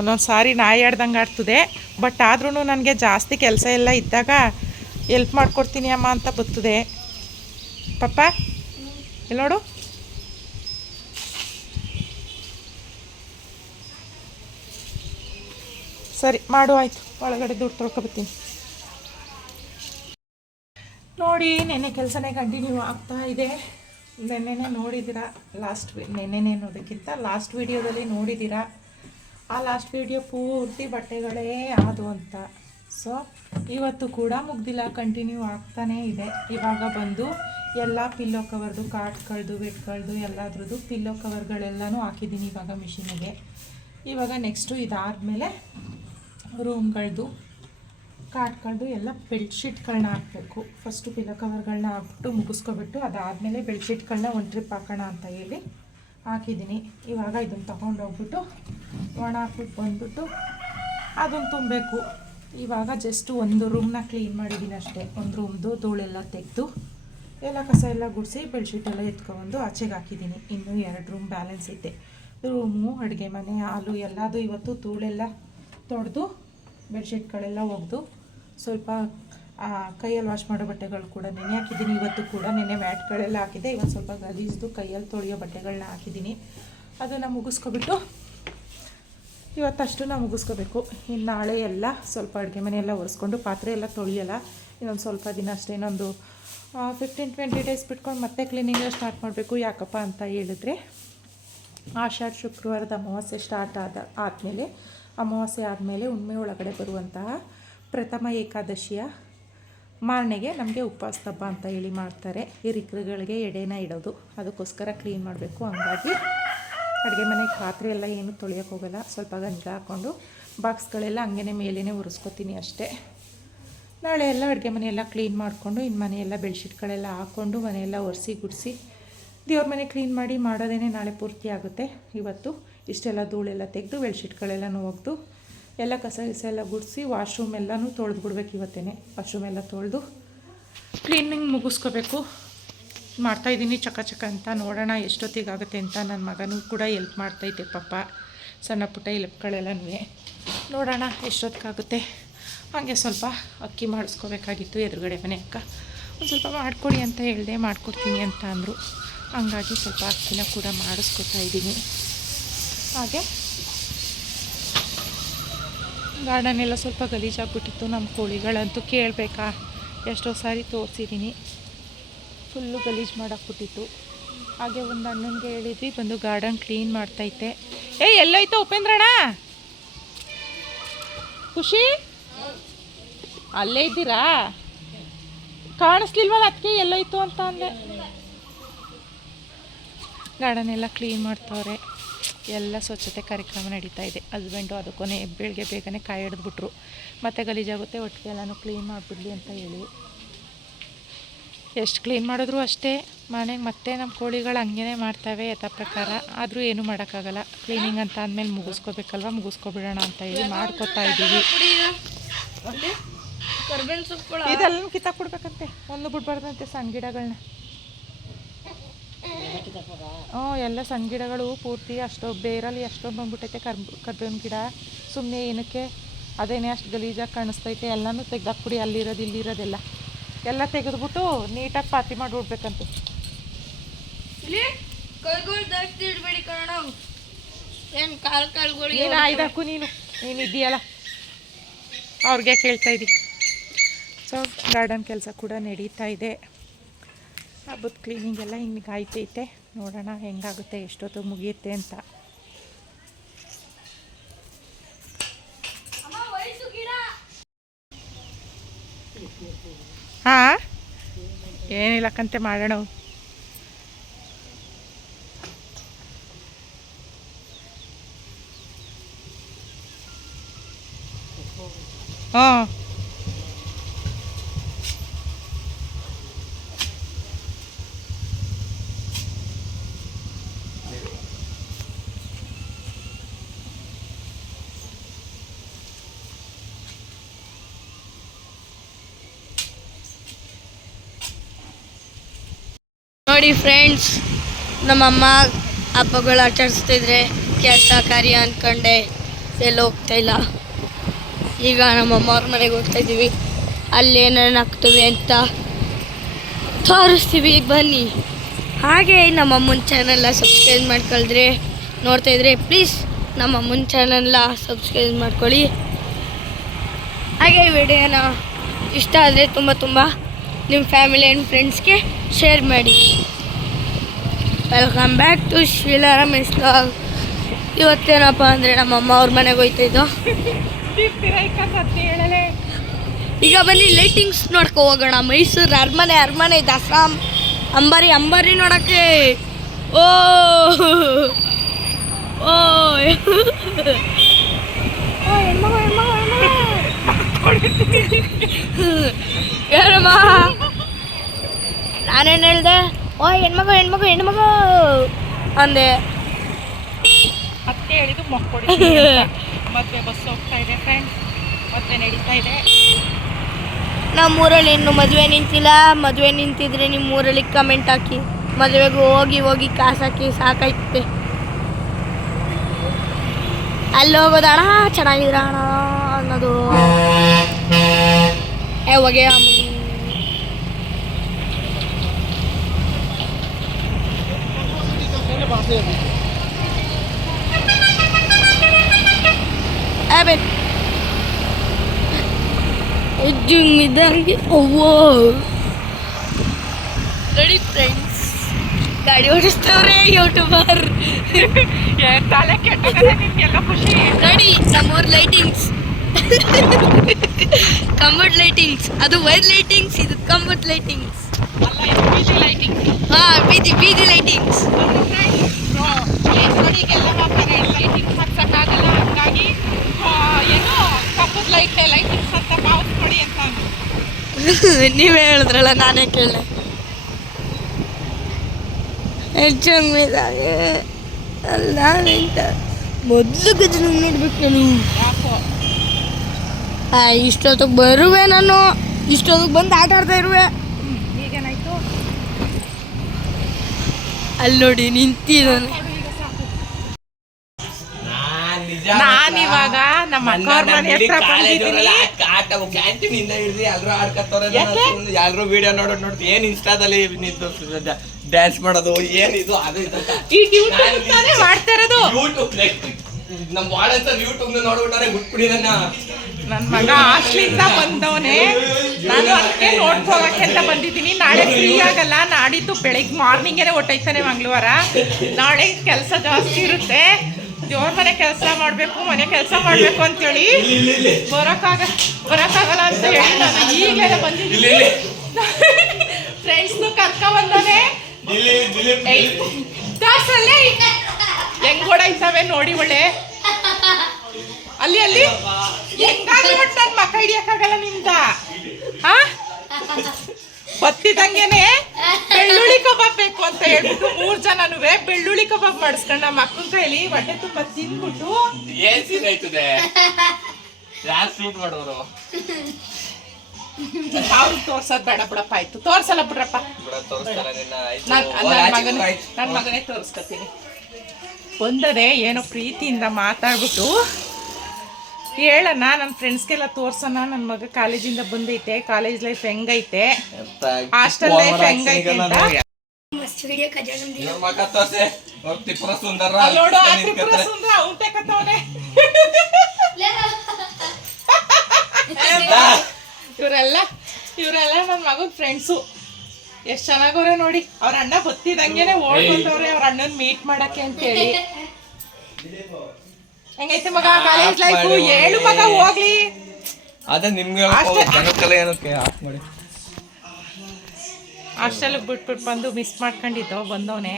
Speaker 1: ಒಂದೊಂದು ಸಾರಿ ನಾಯಿ ಆಡ್ದಂಗೆ ಆಡ್ತದೆ. ಬಟ್ ಆದ್ರೂ ನನಗೆ ಜಾಸ್ತಿ ಕೆಲಸ ಎಲ್ಲ ಇದ್ದಾಗ ಎಲ್ಪ್ ಮಾಡ್ಕೊಡ್ತೀನಿ ಅಮ್ಮ ಅಂತ ಬರ್ತದೆ ಪಪ್ಪ, ಇಲ್ಲಿ ನೋಡು. ಸರಿ, ಮಾಡು, ಆಯಿತು. ಒಳಗಡೆ ದುಡ್ಡು ತೊಳ್ಕೊಬತ್ತೀನಿ ನೋಡಿ ನೆನೆ ಕೆಲಸನೇ ಕಂಟಿನ್ಯೂ ಆಗ್ತಾ ಇದೆ. ನೆನ್ನೆನೇ ನೋಡಿದ್ದೀರಾ ಲಾಸ್ಟ್ ನೆನ್ನೆನೇ ನೋಡೋಕ್ಕಿಂತ ಲಾಸ್ಟ್ ವಿಡಿಯೋದಲ್ಲಿ ನೋಡಿದ್ದೀರಾ. ಆ ಲಾಸ್ಟ್ ವಿಡಿಯೋ ಪೂರ್ತಿ ಬಟ್ಟೆಗಳೇ ಆದು ಅಂತ. ಸೊ ಇವತ್ತು ಕೂಡ ಮುಗ್ದಿಲ್ಲ ಕಂಟಿನ್ಯೂ ಆಗ್ತಾನೇ ಇದೆ. ಇವಾಗ ಬಂದು ಎಲ್ಲ ಪಿಲ್ಲೋ ಕವರ್ದು ಕಾಟ್ಗಳದು ಕಳೆದು ಎಲ್ಲದ್ರದ್ದು ಪಿಲ್ಲೋ ಕವರ್ಗಳೆಲ್ಲನೂ ಹಾಕಿದ್ದೀನಿ ಇವಾಗ ಮಿಷಿನಿಗೆ ಇವಾಗ ನೆಕ್ಸ್ಟು ಇದಾದಮೇಲೆ ರೂಮ್ಗಳದ್ದು ಕಾಟ್ಗಳದ್ದು ಎಲ್ಲ ಬೆಡ್ಶೀಟ್ಗಳನ್ನ ಹಾಕಬೇಕು. ಫಸ್ಟು ಪಿಲ್ಲೋ ಕವರ್ಗಳನ್ನ ಹಾಕ್ಬಿಟ್ಟು ಮುಗಿಸ್ಕೊಬಿಟ್ಟು ಅದಾದಮೇಲೆ ಬೆಡ್ಶೀಟ್ಗಳನ್ನ ಒಂದು ಟ್ರಿಪ್ ಹಾಕೋಣ ಅಂತ ಹೇಳಿ. ಹಾಕಿದ್ದೀನಿ. ಇವಾಗ ಇದನ್ನು ತೊಗೊಂಡೋಗ್ಬಿಟ್ಟು ಒಣ ಹಾಕ್ಬಿಟ್ಟು ಬಂದ್ಬಿಟ್ಟು ಅದನ್ನು ತುಂಬಬೇಕು. ಇವಾಗ ಜಸ್ಟ್ ಒಂದು ರೂಮ್ನ ಕ್ಲೀನ್ ಮಾಡಿದ್ದೀನಿ ಅಷ್ಟೇ. ಒಂದು ರೂಮ್ದು ಧೂಳೆಲ್ಲ ತೆಗೆದು ಎಲ್ಲ ಕಸ ಎಲ್ಲ ಗುಡಿಸಿ ಬೆಡ್ಶೀಟ್ ಎಲ್ಲ ಎತ್ಕೊಬಂದು ಆಚೆಗೆ ಹಾಕಿದ್ದೀನಿ ಇನ್ನೂ ಎರಡು ರೂಮ್ ಬ್ಯಾಲೆನ್ಸ್ ಇದೆ. ರೂಮು ಅಡುಗೆ ಮನೆ, ಹಾಲು ಎಲ್ಲದು ಇವತ್ತು ಧೂಳೆಲ್ಲ ತೊಡೆದು ಬೆಡ್ಶೀಟ್ಗಳೆಲ್ಲ ಒಗೆದು ಸ್ವಲ್ಪ ಕೈಯಲ್ಲಿ ವಾಶ್ ಮಾಡೋ ಬಟ್ಟೆಗಳು ಕೂಡ ನೆನೆ ಹಾಕಿದ್ದೀನಿ. ಇವತ್ತು ಕೂಡ ನೆನೆ ಮ್ಯಾಟ್ಗಳೆಲ್ಲ ಹಾಕಿದೆ. ಇವತ್ತು ಸ್ವಲ್ಪ ಗಲೀಜ್ದು ಕೈಯಲ್ಲಿ ತೊಳೆಯೋ ಬಟ್ಟೆಗಳನ್ನ ಹಾಕಿದ್ದೀನಿ. ಅದನ್ನು ಮುಗಿಸ್ಕೊಬಿಟ್ಟು ಇವತ್ತಷ್ಟು ನಾವು ಮುಗಿಸ್ಕೋಬೇಕು. ಇನ್ನು ನಾಳೆ ಎಲ್ಲ ಸ್ವಲ್ಪ ಅಡುಗೆ ಮನೆಯೆಲ್ಲ ಒರೆಸ್ಕೊಂಡು ಪಾತ್ರೆ ಎಲ್ಲ ತೊಳೆಯಲ್ಲ. ಇನ್ನೊಂದು ಸ್ವಲ್ಪ ದಿನ ಅಷ್ಟೇ ಇನ್ನೊಂದು ಫಿಫ್ಟೀನ್ ಟ್ವೆಂಟಿ ಡೇಸ್ ಬಿಟ್ಕೊಂಡು ಮತ್ತೆ ಕ್ಲೀನಿಂಗ್ ಸ್ಟಾರ್ಟ್ ಮಾಡಬೇಕು. ಯಾಕಪ್ಪ ಅಂತ ಹೇಳಿದ್ರೆ, ಆಷಾಢ, ಶುಕ್ರವಾರದ ಅಮಾವಾಸ್ಯೆ ಸ್ಟಾರ್ಟ್ ಆದ, ಆದಮೇಲೆ, ಅಮಾವಾಸ್ಯೆ ಆದಮೇಲೆ ಉಣ್ಮೆ ಒಳಗಡೆ ಬರುವಂತಹ ಪ್ರಥಮ ಏಕಾದಶಿಯ ಮಾರನೆಗೆ ನಮಗೆ ಉಪವಾಸ ಹಬ್ಬ ಅಂತ ಹೇಳಿ ಮಾಡ್ತಾರೆ. ಹಿರಿಕರುಗಳಿಗೆ ಎಡೆನ ಇಡೋದು. ಅದಕ್ಕೋಸ್ಕರ ಕ್ಲೀನ್ ಮಾಡಬೇಕು. ಹಂಗಾಗಿ ಅಡುಗೆ ಮನೆಗೆ ಪಾತ್ರೆ ಎಲ್ಲ ಏನು ತೊಳೆಯೋಕೆ ಹೋಗಲ್ಲ. ಸ್ವಲ್ಪ ಗಂಜ ಹಾಕ್ಕೊಂಡು ಬಾಕ್ಸ್ಗಳೆಲ್ಲ ಹಂಗೇ ಮೇಲೇ ಒರೆಸ್ಕೊತೀನಿ ಅಷ್ಟೇ. ನಾಳೆ ಎಲ್ಲ ಅಡುಗೆ ಮನೆಯೆಲ್ಲ ಕ್ಲೀನ್ ಮಾಡಿಕೊಂಡು ಇನ್ನು ಮನೆಯೆಲ್ಲ ಬೆಡ್ಶೀಟ್ಗಳೆಲ್ಲ ಹಾಕ್ಕೊಂಡು ಮನೆಯೆಲ್ಲ ಒರೆಸಿ ಗುಡಿಸಿ ದೇವ್ರ ಮನೆ ಕ್ಲೀನ್ ಮಾಡಿ ಮಾಡೋದೇ ನಾಳೆ ಪೂರ್ತಿ ಆಗುತ್ತೆ ಇವತ್ತು ಇಷ್ಟೆಲ್ಲ ಧೂಳೆಲ್ಲ ತೆಗೆದು ಬೆಡ್ಶೀಟ್ಗಳೆಲ್ಲನೂ ಒಗೆದು ಎಲ್ಲ ಕಸ ಗಿಸ ಎಲ್ಲ ಗುಡಿಸಿ ವಾಶ್ರೂಮ್ ಎಲ್ಲನೂ ತೊಳೆದು ಬಿಡ್ಬೇಕು ಇವತ್ತೇ ವಾಶ್ರೂಮ್ ಎಲ್ಲ ತೊಳೆದು ಕ್ಲೀನಿಂಗ್ ಮುಗಿಸ್ಕೋಬೇಕು. ಮಾಡ್ತಾಯಿದ್ದೀನಿ ಚಕ ಚಕ ಅಂತ. ನೋಡೋಣ ಎಷ್ಟೊತ್ತಿಗಾಗುತ್ತೆ ಅಂತ ನನ್ನ ಮಗನೂ ಕೂಡ ಎಲ್ಪ್ ಮಾಡ್ತೈತೆ ಪಾಪ. ಸಣ್ಣ ಪುಟ್ಟ ಎಲ್ಪ್ಗಳೆಲ್ಲನೂ ನೋಡೋಣ ಎಷ್ಟೊತ್ತಿಗಾಗುತ್ತೆ. ಹಾಗೆ ಸ್ವಲ್ಪ ಅಕ್ಕಿ ಮಾಡಿಸ್ಕೋಬೇಕಾಗಿತ್ತು ಎದುರುಗಡೆ ಮನೆ ಅಕ್ಕ. ಒಂದು ಸ್ವಲ್ಪ ಮಾಡಿಕೊಡಿ ಅಂತ ಹೇಳಿದೆ, ಮಾಡ್ಕೊಡ್ತೀನಿ ಅಂತ ಅಂದರು. ಹಂಗಾಗಿ ಸ್ವಲ್ಪ ಅಕ್ಕಿನ ಕೂಡ ಮಾಡಿಸ್ಕೊತಾ ಇದ್ದೀನಿ. ಹಾಗೆ ಗಾರ್ಡನ್ ಎಲ್ಲ ಸ್ವಲ್ಪ ಗಲೀಜಾಗ್ಬಿಟ್ಟಿತ್ತು ನಮ್ಮ ಕೋಳಿಗಳಂತೂ ಕೇಳಬೇಕಾ? ಎಷ್ಟೋ ಸಾರಿ ತೋರಿಸಿದ್ದೀನಿ ಫುಲ್ಲು ಗಲೀಜು ಮಾಡಾಕ್ಬಿಟ್ಟಿತ್ತು. ಹಾಗೆ ಒಂದು ಅಣ್ಣನಿಗೆ ಹೇಳಿದ್ವಿ, ಬಂದು ಗಾರ್ಡನ್ ಕ್ಲೀನ್ ಮಾಡ್ತೈತೆ. ಏ ಎಲ್ಲೋಯ್ತು ಉಪೇಂದ್ರಣ್ಣ? ಖುಷಿ? ಅಲ್ಲೇ ಇದ್ದೀರಾ? ಕಾಣಿಸ್ಲಿಲ್ವಲ್ಲ ಅದಕ್ಕೆ ಎಲ್ಲೋಯ್ತು ಅಂತ ಅಂದೆ. ಗಾರ್ಡನ್ ಎಲ್ಲ ಕ್ಲೀನ್ ಮಾಡ್ತವ್ರೆ. ಎಲ್ಲ ಸ್ವಚ್ಛತೆ ಕಾರ್ಯಕ್ರಮ ನಡೀತಾ ಇದೆ. ಹಸ್ಬೆಂಡು ಅದಕ್ಕೊನೆ ಬೆಳಗ್ಗೆ ಬೇಗನೆ ಕಾಯಿ ಹಿಡಿದ್ಬಿಟ್ರು ಮತ್ತೆ ಗಲೀಜಾಗುತ್ತೆ ಒಟ್ಟಿಗೆ ಎಲ್ಲನೂ ಕ್ಲೀನ್ ಮಾಡಿಬಿಡ್ಲಿ ಅಂತ ಹೇಳಿ. ಎಷ್ಟು ಕ್ಲೀನ್ ಮಾಡಿದ್ರು ಅಷ್ಟೇ. ಮನೆಗೆ ಮತ್ತೆ ನಮ್ಮ ಕೋಳಿಗಳು ಹಂಗೇನೆ ಮಾಡ್ತವೆ ಯಥಾ ಪ್ರಕಾರ. ಆದರೂ ಏನೂ ಮಾಡೋಕ್ಕಾಗಲ್ಲ. ಕ್ಲೀನಿಂಗ್ ಅಂತ ಅಂದಮೇಲೆ ಮುಗಿಸ್ಕೋಬೇಕಲ್ವ? ಮುಗಿಸ್ಕೊಬಿಡೋಣ ಅಂತ ಹೇಳಿ ಮಾಡ್ಕೊತಾ ಇದ್ದೀವಿ. ಇದೆಲ್ಲ ಕಿತ್ತಾಕ್ಬಿಡ್ಬೇಕಂತೆ. ಒಂದು ಬಿಡ್ಬಾರ್ದಂತೆ ಸಣ್ಣ ಗಿಡಗಳನ್ನ ಹ್ಞೂ ಎಲ್ಲ ಸಣ್ಣ ಗಿಡಗಳು ಪೂರ್ತಿ ಅಷ್ಟೊ ಬೇರಲ್ಲಿ ಅಷ್ಟೊಂದು ಬಂದ್ಬಿಟ್ಟೈತೆ ಕರ್ ಕರ್ಬೇವಿನ ಗಿಡ. ಸುಮ್ಮನೆ ಏನಕ್ಕೆ ಅದೇನೇ ಅಷ್ಟು ಗಲೀಜಾಗಿ ಕಾಣಿಸ್ತೈತೆ ಎಲ್ಲನೂ ತೆಗ್ದಾಕ್ಬಿಡಿ ಅಲ್ಲಿರೋದು ಇಲ್ಲಿರೋದೆಲ್ಲ ಎಲ್ಲ. ತೆಗೆದ್ಬಿಟ್ಟು ನೀಟಾಗಿ ಪಾತಿ ಮಾಡಿ ಬಿಡ್ಬೇಕಂತೆ
Speaker 2: ಇಲ್ಲಿ ಕೈಗಳು ಜಾಸ್ತಿ ಇಡಬೇಡಿ ಕನ್ನಡ ಏನ್ ಕಾಲ್ ಕಾಲ್ಗಳು
Speaker 1: ನೀನು ಆಯ್ದಾಕು ನೀನು. ನೀನು ಇದೆಯಲ್ಲ ಅವ್ರಿಗೆ ಕೇಳ್ತಾ ಇದ್ದೀನಿ. ಸೊ ಗಾರ್ಡನ್ ಕೆಲಸ ಕೂಡ ನಡೀತಾ ಇದೆ. ಹಬ್ಬದ ಕ್ಲೀನಿಂಗ್ ಎಲ್ಲ ಹಿಂಗೆ ಆಯ್ತೈತೆ. ನೋಡೋಣ ಹೆಂಗಾಗುತ್ತೆ, ಎಷ್ಟೊತ್ತು ಮುಗಿಯುತ್ತೆ ಅಂತ. ಹಾಂ? ಏನಿಲ್ಲ ಕಂತೆ, ಮಾಡೋಣ. ಹಾಂ
Speaker 2: ನೋಡಿ ಫ್ರೆಂಡ್ಸ್ ನಮ್ಮಮ್ಮ, ಹಬ್ಬಗಳು ಆಚರಿಸ್ತಿದ್ರೆ ಕೆಲಸ ಕಾರ್ಯ ಅಂದ್ಕೊಂಡೆ ಎಲ್ಲ ಹೋಗ್ತಾ ಇಲ್ಲ? ಈಗ ನಮ್ಮಮ್ಮ ಅವ್ರ ಮನೆಗೆ ಹೋಗ್ತಾ ಇದ್ದೀವಿ. ಅಲ್ಲಿ ಏನೇನು ಹಾಕ್ತೀವಿ ಅಂತ ತೋರಿಸ್ತೀವಿ. ಬನ್ನಿ. ಹಾಗೆ ನಮ್ಮ ಅಮ್ಮನ ಚಾನೆಲ್ಲ ಸಬ್ಸ್ಕ್ರೈಬ್ ಮಾಡ್ಕೊಳ್ದ್ರೆ, ನೋಡ್ತಾ ಇದ್ರೆ ಪ್ಲೀಸ್ ನಮ್ಮಮ್ಮನ ಚಾನೆಲ್ಲ ಸಬ್ಸ್ಕ್ರೈಬ್ ಮಾಡ್ಕೊಳ್ಳಿ. ಹಾಗೆ ವಿಡಿಯೋನ ಇಷ್ಟ ಆದರೆ ತುಂಬ ತುಂಬ ನಿಮ್ಮ ಫ್ಯಾಮಿಲಿ ಆ್ಯಂಡ್ ಫ್ರೆಂಡ್ಸ್ಗೆ ಶೇರ್ ಮಾಡಿ. Welcome back to Sheela Ramesh ಇವತ್ತೇನಪ್ಪ ಅಂದರೆ ನಮ್ಮ ಅಮ್ಮ ಅವ್ರ ಮನೆಗೆ ಹೋಯ್ತಿದ್ದು ಈಗ ಬನ್ನಿ ಲೈಟಿಂಗ್ಸ್ ನೋಡ್ಕೊ ಹೋಗೋಣ. ಮೈಸೂರು ಅರಮನೆ ಅರಮನೆ ದಸರಾ ಅಂಬಾರಿ ಅಂಬಾರಿ ನೋಡೋಕ್ಕೆ. ಓ! ಓ. ಏನಮ್ಮ ನಾನೇನು ಹೇಳ್ದೆ? ಓ ಹೆಣ್ಮಗು ಹೆಣ್ಮಗು ಹೆಣ್ಮಗು ಅಂದೆ.
Speaker 1: ಮತ್ತೆ ಹೇಳಿದ್ದು ಮಕ್ಕಳು *laughs* ಮತ್ತೆ ಬಸ್ ಹೋಗ್ತಾ ಇದೆ ಫ್ರೆಂಡ್ಸ್ ಮತ್ತೆ ನಡೀತಾ ಇದೆ.
Speaker 2: ನಮ್ಮೂರಲ್ಲಿ ಇನ್ನು ಮದುವೆ ನಿಂತಿಲ್ಲ. ಮದುವೆ ನಿಂತಿದ್ರೆ ನಿಮ್ಮ ಊರಲ್ಲಿ ಕಮೆಂಟ್ ಹಾಕಿ. ಮದುವೆಗೆ ಹೋಗಿ ಹೋಗಿ ಕಾಸು ಹಾಕಿ ಸಾಕಾಯ್ತೆ ಅಲ್ಲಿ ಹೋಗೋದಣ ಚೆನ್ನಾಗಿದ್ರ ಅಣ್ಣ ಅನ್ನೋದು. ಏ ಹೊಗೆ ಏ ಬೇಕು ಇದ್ದಂಗೆ ಅವ್ವೋ ನೋಡಿ ಫ್ರೆಂಡ್ಸ್ ಗಾಡಿ ಓಡಿಸ್ತವ್ರೆ ಯೂಟ್ಯೂಬರ್
Speaker 1: ತಲೆ ಕೆಟ್ಟೋಗದೆ ನಿಮ್ಗೆಲ್ಲ ಖುಷಿ
Speaker 2: ನೋಡಿ ನಮ್ಮೂರ್ ಲೈಟಿಂಗ್ಸ್ *laughs* ಕಂಬಟ್ ಲೈಟಿಂಗ್ಸ್ ಅದು ವೈರ್ ಲೈಟಿಂಗ್ಸ್ ಇದು ಕಂಬರ್ಟ್ ಲೈಟಿಂಗ್ಸ್ ಹಾ ಬೀದಿ ಬೀದಿ ಲೈಟಿಂಗ್ಸ್ ನೀವೇ ಹೇಳಿದ್ರಲ್ಲ ನಾನೇ ಕೇಳಿದೆ. ಹೆಚ್ಚಂಗಿದಾಗ ಅಲ್ಲ ಅಂತ ಮೊದಲು ಗಜನ ನೋಡ್ಬೇಕು ನಾನು. ಇಷ್ಟೊತ್ತಿಗೆ ಬರುವೆ ನಾನು. ಇಷ್ಟೊತ್ತಿಗೆ ಬಂದು ಆಟ ಆಡ್ತಾ ಇರುವೆ.
Speaker 1: ಈಗೇನಾಯ್ತು?
Speaker 2: ಅಲ್ಲಿ ನೋಡಿ ನಿಂತಿದ್ದಾನೆ.
Speaker 1: ನಾನ್ ಇವಾಗ ನಮ್ಮ ಅಕ್ಕವ್ರ ಮನೆ ಹತ್ರ ಬಂದಿದ್ದೀನಿ. ಯಾಕೆ?
Speaker 3: ಯಾರು ವಿಡಿಯೋ ನೋಡೋದು ನೋಡ್ತಿ ಏನ್ ಇನ್ಸ್ಟಾದಲ್ಲಿ ನಿಂತು ಡ್ಯಾನ್ಸ್ ಮಾಡೋದು ಏನು ಇದು ಅದು ಇದು
Speaker 1: ಮಾಡ್ತಾ ಇರೋದು?
Speaker 3: ಯೂಟ್ಯೂಬ್ ನಮ್ ವಾರ್ಡನ್ ಯೂಟ್ಯೂಬ್ ನೋಡ್ಬಿಟ್ಟಾರೆ ಬಿಟ್ಬಿಡಿ ನನ್ನ.
Speaker 1: ನನ್ ಮಗ ಹಾಸ್ಟ್ಲಿಂದ ಬಂದವನೇ. ನಾನು ಅದಕ್ಕೆ ನೋಡ್ಕೋಗಕ್ಕೆ ಅಂತ ಬಂದಿದ್ದೀನಿ. ನಾಳೆ ಫ್ರೀ ಆಗಲ್ಲ. ನಾಡಿದ್ದು ಬೆಳಿಗ್ಗೆ ಮಾರ್ನಿಂಗೇನೆ ಹೊಟ್ಟೈತಾನೆ ಮಂಗಳವಾರ. ನಾಳೆ ಕೆಲಸ ಜಾಸ್ತಿ ಇರುತ್ತೆ. ದೇವ್ರ ಮನೆ ಕೆಲಸ ಮಾಡಬೇಕು ಮನೆ ಕೆಲಸ ಮಾಡಬೇಕು ಅಂತೇಳಿ. ಬರೋಕ್ಕಾಗ ಬರೋಕ್ಕಾಗಲ್ಲ ಅಂತ ಹೇಳಿ ನಾನು ಈಗಲೇ ಬಂದಿದ್ದೀನಿ.
Speaker 3: ಫ್ರೆಂಡ್ಸ್
Speaker 1: ಫ್ರೆಂಡ್ಸ್ನು ಕರ್ಕ ಬಂದವನೆ
Speaker 3: ಇಲ್ಲಿ ದಿಲೀಪ್
Speaker 1: ದಾಸಲ್ಲಿ ಹೆಂಗ್ ಇದ್ದಾವೆ ನೋಡಿ ಒಳ್ಳೆ. ಅಲ್ಲಿ ಅಲ್ಲಿ. ಹೆಂಗಾದ್ರೂ ಒಟ್ಟು ಮಕ್ಕ ಹಿಡಿಯಕ್ಕಾಗಲ್ಲ ನಿಮ್ದ? ಹಾ? ಬತ್ತಿದಂಗೆನೆ ಬೆಳ್ಳುಳ್ಳಿ ಕಬಾಬ್ ಬೇಕು ಅಂತ ಹೇಳ್ಬಿಟ್ಟು ಮೂರ್ ಜನನು ಬೆಳ್ಳುಳ್ಳಿ ಕಬಾಬ್ ಮಾಡಿಸ್ಕೊಂಡ ನಮ್ಮ ಅಕ್ಕನ ಕೈಲಿ ಹೊಟ್ಟೆ ತುಂಬಾ ತಿನ್ಬಿಟ್ಟು
Speaker 3: ಏನ್ ಸೀನ್ ಆಯ್ತದೆ? ಯಾರು ಶೂಟ್ ಮಾಡೋರು?
Speaker 1: ಅವ್ರಿಗೆ ತೋರ್ಸೋದ್ ಬೇಡ ಬಿಡಪ್ಪ ಆಯ್ತು. ತೋರ್ಸಲ್ಲ ಬಿಡ್ರಪ್ಪ.
Speaker 3: ನನ್ನ
Speaker 1: ಮಗನೇ ತೋರಿಸ್ಕೊತೀನಿ. ಬಂದದೆ ಏನೋ ಪ್ರೀತಿಯಿಂದ ಮಾತಾಡ್ಬಿಟ್ಟು ಹೇಳಣ ನನ್ನ ಫ್ರೆಂಡ್ಸ್ಗೆಲ್ಲ ತೋರ್ಸೋಣ ನನ್ನ ಮಗ ಕಾಲೇಜಿಂದ ಬಂದೈತೆ ಕಾಲೇಜ್ ಲೈಫ್ ಹೆಂಗೈತೆ? ಹಾಸ್ಟೆಲ್
Speaker 3: ಲೈಫ್
Speaker 1: ಹೆಂಗೈತೆ ಅಂತ?
Speaker 3: ತ್ರಿಪುರ ಸುಂದರ.
Speaker 1: ಇವರೆಲ್ಲ ಇವರೆಲ್ಲ ನನ್ನ ಮಗನ ಫ್ರೆಂಡ್ಸು ಎಷ್ಟು ಚೆನ್ನಾಗವ್ರೆ ನೋಡಿ. ಅವ್ರ ಅಣ್ಣ ಗೊತ್ತಿದಂಗೆನೆ ಓಡ್ ಬಂದವ್ರೆ ಅವ್ರ ಅಣ್ಣನ್ ಮೀಟ್ ಮಾಡಕ್ಕೆ ಅಂತ ಹೇಳಿ ಹೆಂಗೈತೆ ಮಗ? ಕಾಲೇಜ್ ಲೈಫ್ ಹೇಳು ಮಗ
Speaker 3: ಹೋಗಿ.
Speaker 1: ಹೋಗ್ಲಿ.
Speaker 3: ಅದೇ ನಿಮ್ಗೆ ಏನಕ್ಕೆ ಆಫ್ ಮಾಡಿ.
Speaker 1: ಹಾಸ್ಟೆಲ್ಗೆ ಬಿಟ್ಬಿಟ್ಟು ಬಂದು ಮಿಸ್ ಮಾಡ್ಕೊಂಡಿದ್ದೋ ಬಂದವನೆ.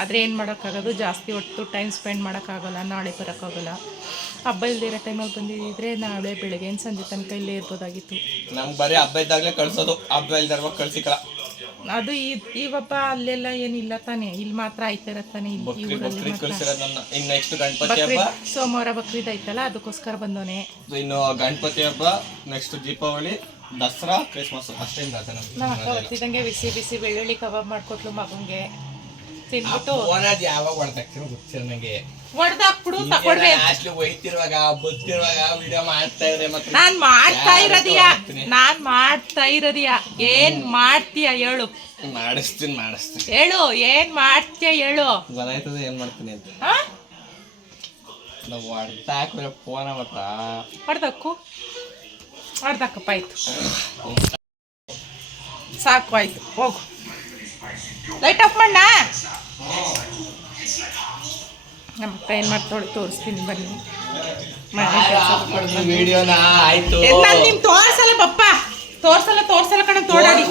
Speaker 1: ಆದರೆ ಏನು ಮಾಡೋಕ್ಕಾಗೋದು? ಜಾಸ್ತಿ ಹೊತ್ತು ಟೈಮ್ ಸ್ಪೆಂಡ್ ಮಾಡೋಕ್ಕಾಗಲ್ಲ ನಾಳೆ ಬರೋಕ್ಕಾಗಲ್ಲ. ಹಬ್ಬ ಇಲ್ದಿರೋ ಟೈಮಲ್ಲಿ ಬಂದಿದ್ದರೆ ನಾಳೆ ಬೆಳಗ್ಗೆ ಸಂಜೆ ತನಕ ಇಲ್ಲೇ ಇರ್ಬೋದಾಗಿತ್ತು.
Speaker 3: ನಮ್ಗೆ ಬರೀ ಹಬ್ಬ ಇದ್ದಾಗಲೇ ಕಳ್ಸೋದು. ಹಬ್ಬ ಇಲ್ದಾರ ಕಳ್ಸಿಕಲ್ಲ.
Speaker 1: ಅದು ಈ ಈ ಹಬ್ಬ ಅಲ್ಲೆಲ್ಲ ಏನಿಲ್ಲ ತಾನೆ. ಇಲ್ಲಿ ಮಾತ್ರ ಆಯ್ತಾ ಇರತ್ತಾನೆ ಇಲ್ಲಿ ಈ
Speaker 3: ಬಕ್ರಿ
Speaker 1: ಊರಲ್ಲಿ
Speaker 3: ಬಕ್ರಿ
Speaker 1: ಮಾತ್ರ.
Speaker 3: ಕಳ್ಸಿರೋದು ನನ್ನ. ಇನ್ನು ನೆಕ್ಸ್ಟ್ ಗಣಪತಿ ಹಬ್ಬ.
Speaker 1: ಬಕ್ರೀದ್ ಸೋಮವಾರ ಬಕ್ರೀದ್ ಐತಲ್ಲ ಅದಕ್ಕೋಸ್ಕರ ಬಂದವನೆ.
Speaker 3: ಇನ್ನು ಗಣಪತಿ ಹಬ್ಬ ನೆಕ್ಸ್ಟ್ ದೀಪಾವಳಿ ದಸರಾ ಕ್ರಿಸ್ಮಸ್ ಅಷ್ಟೇ ಆತ
Speaker 1: ನಮ್ಮ ಅಕ್ಕ ಬರ್ತಿದ್ದಂಗೆ ಬಿಸಿ ಬಿಸಿ ಬೆಳ್ಳುಳ್ಳಿ ಕಬಾಬ್ ಮಾಡ್ಕೊಟ್ಲು ಮಗಂಗೆ. ತಿನ್ಬಿಟ್ಟು
Speaker 3: ಯಾವಾಗ ಹೊಡ್ದಾಕ್ತಿರೋ ಗೊತ್ತಿಲ್ಲ ನಂಗೆ.
Speaker 1: ಹೊಡ್ದಾಕ್ಬಿಡು ತಕೊಡ್ವೆ
Speaker 3: ಲಾಸ್ಟ್ ಒಯ್ತಿರುವಾಗ ಬತ್ತಿರುವಾಗ ವಿಡಿಯೋ ಮಾಡ್ತಾ ಇದ್ರೆ ಮತ್ತೆ
Speaker 1: ನಾನ್ ಮಾಡ್ತಾ ಇರೋದಿಯ. ನಾನ್ ಮಾಡ್ತಾ ಇರೋದಿಯಾ. ಏನ್ ಮಾಡ್ತೀಯ ಹೇಳು.
Speaker 3: ಮಾಡಿಸ್ತೀನಿ ಮಾಡಿಸ್ತೀನಿ.
Speaker 1: ಹೇಳು ಏನ್ ಮಾಡ್ತೀಯ ಹೇಳು.
Speaker 3: ಗೊತ್ತಾಯ್ತದೆ ಏನ್ ಮಾಡ್ತೀನಿ ಅಂತ. ನಾವು ಹೊಡ್ದಾಕ್ರೆ ಫೋನ ಮತ್ತ?
Speaker 1: ಹೊಡ್ದಕ್ಕು ಹೊಡ್ದಕ್ಕಪ್ಪ ಆಯ್ತು. ಸಾಕು ಆಯ್ತು. ಹೋಗು. ಲೈಟ್ ಆಫ್ ಮಾಡ ನಮ್ಮ ಅಕ್ಕ ಏನು ಮಾಡ್ತಾಳೆ ತೋರಿಸ್ತೀನಿ ಬನ್ನಿ. ನಾನು ನಿಮ್ ತೋರ್ಸಲ್ಲ ಪಪ್ಪ. ತೋರ್ಸಲ್ಲ ತೋರ್ಸಲ್ಲ ಕಣ ತೋಡಾಡಿ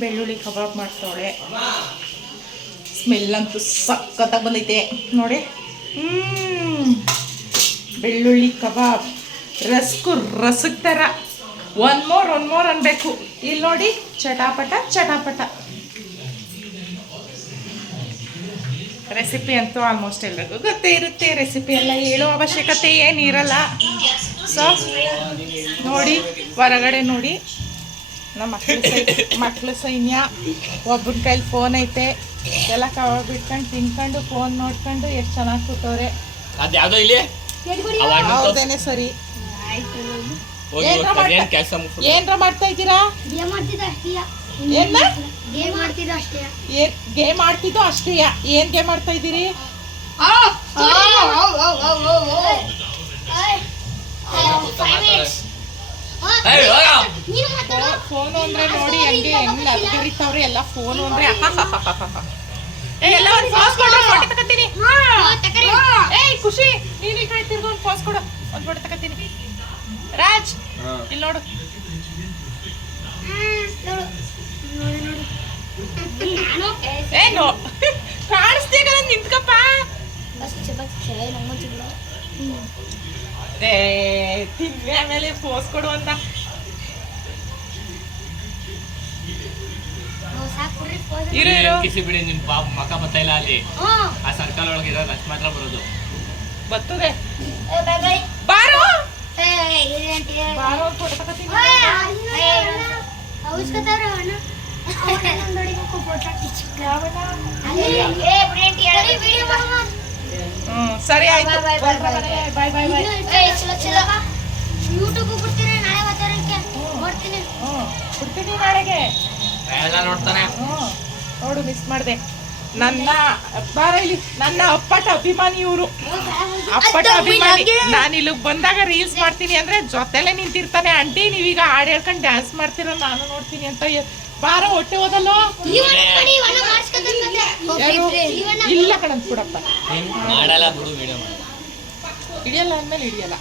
Speaker 1: ಬೆಳ್ಳುಳ್ಳಿ ಕಬಾಬ್ ಮಾಡ್ತಾಳೆ ಸ್ಮೆಲ್ ಅಂತೂ ಸಖತ್ತಾಗಿ ಬಂದೈತೆ. ನೋಡಿ. ಹ್ಮ್. ಬೆಳ್ಳುಳ್ಳಿ ಕಬಾಬ್. ರಸ್ಕು ರಸಕ್ ಥರ ಒನ್ ಮೋರ್ ಒನ್ ಮೋರ್ ಅನ್ಬೇಕು. ಇಲ್ಲಿ ನೋಡಿ ಚಟಾಪಟ ಚಟಾಪಟ. ರೆಸಿಪಿ ಅಂತೂ ಆಲ್ಮೋಸ್ಟ್ ಎಲ್ರಿಗೂ ಗೊತ್ತೇ ಇರುತ್ತೆ ರೆಸಿಪಿ ಎಲ್ಲ ಹೇಳೋ ಅವಶ್ಯಕತೆ ಏನಿರಲ್ಲ ಸೊ ನೋಡಿ ಹೊರಗಡೆ ನೋಡಿ ನಮ್ಮ ಮಕ್ಕಳ ಸೈ ಮಕ್ಕಳ ಸೈನ್ಯ ಒಬ್ಬನ ಕೈಲಿ ಫೋನ್ ಐತೆ ಎಲ್ಲ ಕವರ್ ಬಿಟ್ಕೊಂಡು ತಿನ್ಕೊಂಡು ಫೋನ್ ನೋಡ್ಕೊಂಡು ಎಷ್ಟು ಚೆನ್ನಾಗಿ ಕೂತವ್ರೆ ಹೌದೇನೆ ಸರಿ.
Speaker 3: ಹೋಗಿ
Speaker 1: ಏನ್ರ ಮಾಡ್ತಾ-
Speaker 3: ಇದ್ದೀರಾ ಮುಗ್ಸ್ಬಿಡು.
Speaker 1: ಏನ್ರ ಮಾಡ್ತಾ ಇದ್ದೀರಾ?
Speaker 2: ಗೇಮ್ ಮಾಡ್ತಿದ್ದ ಅಷ್ಟೇ.
Speaker 1: ಏನ್ನ
Speaker 2: ಗೇಮ್ ಮಾಡ್ತಿದ್ದ ಅಷ್ಟೇ.
Speaker 1: ಏನ್ ಗೇಮ್ ಆಡ್ತಿದ್ದು ಅಷ್ಟೇ ಏನ್ ಗೇಮ್ ಆಡ್ತಾ ಇದ್ದೀರಿ. ಫೋನು ಅಂದ್ರೆ ನೋಡಿ ಹಂಗೆ ಹೆಂಗ್ ಅಲ್ಗರಿತಾವ್ರೆ ಎಲ್ಲ ಫೋನು ಅಂದ್ರೆ. ಎಲ್ಲ ಒಂದು ಫಾಸ್ ಕೊಡು ಫೋಟೋ ತಕತೀನಿ ಏಯ್ ಖುಷಿ. ನೀನ್ ಈ ಕಡೆ ತಿರ್ಗು ಒಂದು ಪಾಸ್ ಕೊಡು. ಒಂದ್ ಫೋಟೋ ತಕತೀನಿ ರಾಜ್ ಇಲ್ಲಿ ನೋಡು. ಏನು ಕಾಣಿಸ್ತೀಗ ನಿಂತ್ಕಪ್ಪ. ಏ ತಿನ್ವಿ ಆಮೇಲೆ ಪೋಸ್ ಕೊಡು ಅಂತ. ಇರು ಇರು.
Speaker 3: ಕಿಸಿ ಬಿಡಿ ನಿಮ್ ಪಾಪ ಮಕ ಬರ್ತಾ ಇಲ್ಲ ಅಲ್ಲಿ. ಆ ಸರ್ಕಲ್ ಒಳಗೆ ಇರೋದು ಅಷ್ಟು ಮಾತ್ರ ಬರೋದು.
Speaker 1: ಬರ್ತದೆ. ಬಾರೋ. ಬಾರೋ ಫೋಟೋ ಹ್ಮ್ ಸರಿ ಆಯ್ತು.
Speaker 2: Bye, bye, bye, bye,
Speaker 1: bye bye bye.
Speaker 2: YouTube ಬಿಡ್ತೀನಿ ನಾಳೆ ಮಾತಾಡಕ್ಕೆ ನೋಡ್ತೀನಿ
Speaker 1: ಹ್ಮ್ ಬಿಡ್ತೀನಿ ನಾಳೆಗೆ.
Speaker 3: ಎಲ್ಲ ನೋಡ್ತಾನೆ.
Speaker 1: ಹ್ಮ್ ನೋಡು ಮಿಸ್ ಮಾಡಿದೆ. ನನ್ನ ಬಾರ ಇಲ್ಲಿ ನನ್ನ ಅಪ್ಪಟ ಅಭಿಮಾನಿ ಇವರು. ಅಪ್ಪಟ ಅಭಿಮಾನಿ. ನಾನು ಇಲ್ಲಿಗೆ ಬಂದಾಗ ರೀಲ್ಸ್ ಮಾಡ್ತೀನಿ ಅಂದ್ರೆ ಜೊತೆಲೆ ನಿಂತಿರ್ತಾನೆ. ಆಂಟಿ ನೀವೀಗ ಹಾಡು ಹೇಳ್ಕೊಂಡು ಡ್ಯಾನ್ಸ್ ಮಾಡ್ತಿರೋ ನಾನು ನೋಡ್ತೀನಿ ಅಂತ ಬಾರ ಹೊಟ್ಟೆ ಹೋದಲ್ಲೋ? ಇಲ್ಲ ಕಣಂತ ಬಿಡಪ್ಪ.
Speaker 3: ಮಾಡಲ್ಲ ಬಿಡು ವಿಡಿಯೋ
Speaker 1: ಹಿಡಿಯಲ್ಲ ಅಂದ್ಮೇಲೆ ಹಿಡಿಯಲ್ಲ.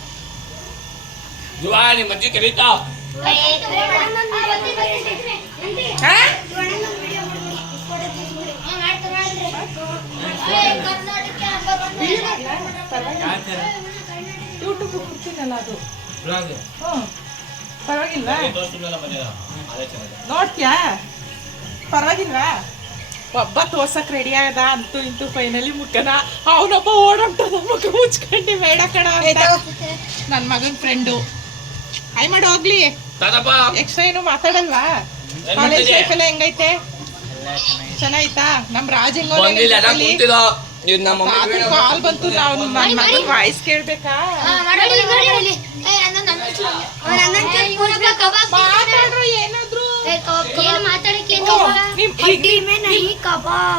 Speaker 3: ಜುವಾ ನಿಮ್ಮ ಅಜ್ಜಿ ಕರೀತಾ?
Speaker 1: ಹಾ? ಯೂಟ್ಯೂಬ್ ಕೊಡ್ತೀನಲ್ಲ ಅದು. ಹ್ಞೂ ಪರವಾಗಿಲ್ವಾ? ನೋಡ್ತ್ಯಾ? ಪರವಾಗಿಲ್ವಾ? ಒಬ್ಬ ತೋರ್ಸಕ್ ರೆಡಿ ಆಗದ ಅಂತೂ ಇಂತೂ ಫೈನಲಿ ಮುಖನ. ಅವನೊಬ್ಬ ಓಡೋಗ್ತದ ಮುಖ ಮುಚ್ಕೊಂಡು ಬೇಡ ಕಣ ಅಂತ. ನನ್ನ ಮಗನ ಫ್ರೆಂಡು ಆಯ್ ಮಾಡಿ ಹೋಗ್ಲಿ. ಎಕ್ಸ್ಟ್ರಾ ಏನು ಮಾತಾಡಲ್ವಾ? ಕಾಲೇಜ್? ಲೈಫ್ ಎಲ್ಲ ಹೆಂಗೈತೆ? ಚೆನ್ನಾಯ್ತಾ? ನಮ್ ರಾಜ್ ಕಾಲ್ ಬಂತು ನಾವು ನನ್ನ ಮಗನ ವಾಯ್ಸ್ ಕೇಳ್ಬೇಕಾ ಮಾತಾಡ್ರು ಏನಾದ್ರು
Speaker 2: ಮಾತಾಡಕ್ಕೆ
Speaker 1: ಓ, ನಿಮ್